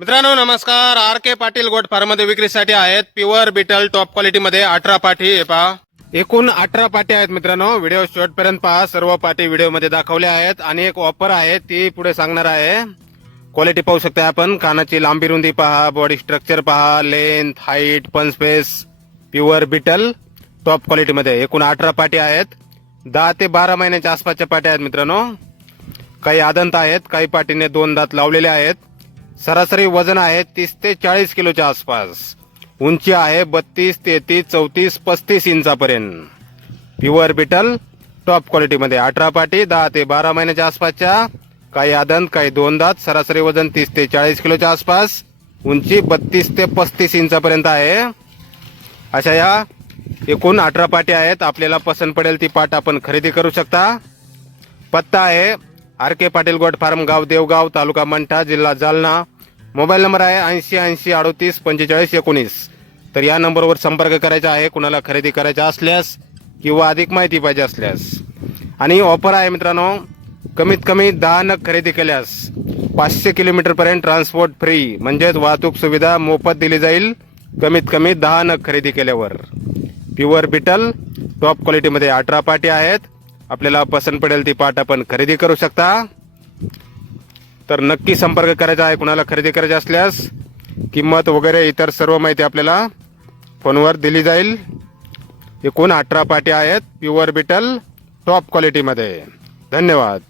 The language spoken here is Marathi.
मित्रांनो नमस्कार. आर के पाटील गोट फार्ममध्ये विक्रीसाठी आहेत प्युअर बिटल टॉप क्वालिटीमध्ये 18 पाठी हे पहा. एकूण 18 पाठी आहेत मित्रांनो. व्हिडिओ शेवटपर्यंत पहा. सर्व पाठी व्हिडिओमध्ये दाखवल्या आहेत आणि एक ऑफर आहे ती पुढे सांगणार आहे. क्वालिटी पाहू शकता आपण. कानाची लांबी रुंदी पहा, बॉडी स्ट्रक्चर पहा, लेंथ, हाईट, पंच स्पेस. प्युअर बिटल टॉप क्वालिटीमध्ये एकूण 18 पाठी आहेत. 10 ते 12 महिन्याच्या आसपासच्या पाठी आहेत मित्रांनो. काही आदंत आहेत, काही पाठीने 2 दात लावलेले आहेत. सरासरी वजन आहे 30 ते 40 किलोच्या आसपास. उंची आहे 32, 33, 34, 35 इंचापर्यंत. प्युअर बिटल टॉप क्वालिटीमध्ये 18 पाठी, 10 ते 12 महिन्याच्या आसपासच्या. काही आदंत, काही 2 दात. सरासरी वजन 30 ते 40 किलोच्या आसपास. उंची 32 ते 35 इंचापर्यंत आहे. अशा या एकूण 18 पाठी आहेत. आपल्याला पसंत पडेल ती पाट आपण खरेदी करू शकता. पत्ता आहे आर के पाटील गोट फार्म, गाव देवगाव, तालुका मंठा, जिल्हा जालना. मोबाईल नंबर आहे 80 80 38 45 19. तर या नंबरवर संपर्क करायचा आहे कुणाला खरेदी करायचा असल्यास किंवा अधिक माहिती पाहिजे असल्यास. आणि ऑफर आहे मित्रांनो, कमीत कमी 10 नग खरेदी केल्यास 500 किलोमीटरपर्यंत ट्रान्सपोर्ट फ्री, म्हणजेच वाहतूक सुविधा मोफत दिली जाईल कमीत कमी 10 नग खरेदी केल्यावर. प्युअर बिटल टॉप क्वालिटीमध्ये 18 पाठी आहेत. आपल्याला पसंत पडेल ती पाट आपण खरेदी करू शकता. तर नक्की संपर्क करायचा आहे कुणाला खरेदी करायची असल्यास. किंमत वगैरे इतर सर्व माहिती आपल्याला फोनवर दिली जाईल. एकूण 18 पाठी आहेत प्युअर बिटल टॉप क्वालिटीमध्ये. धन्यवाद.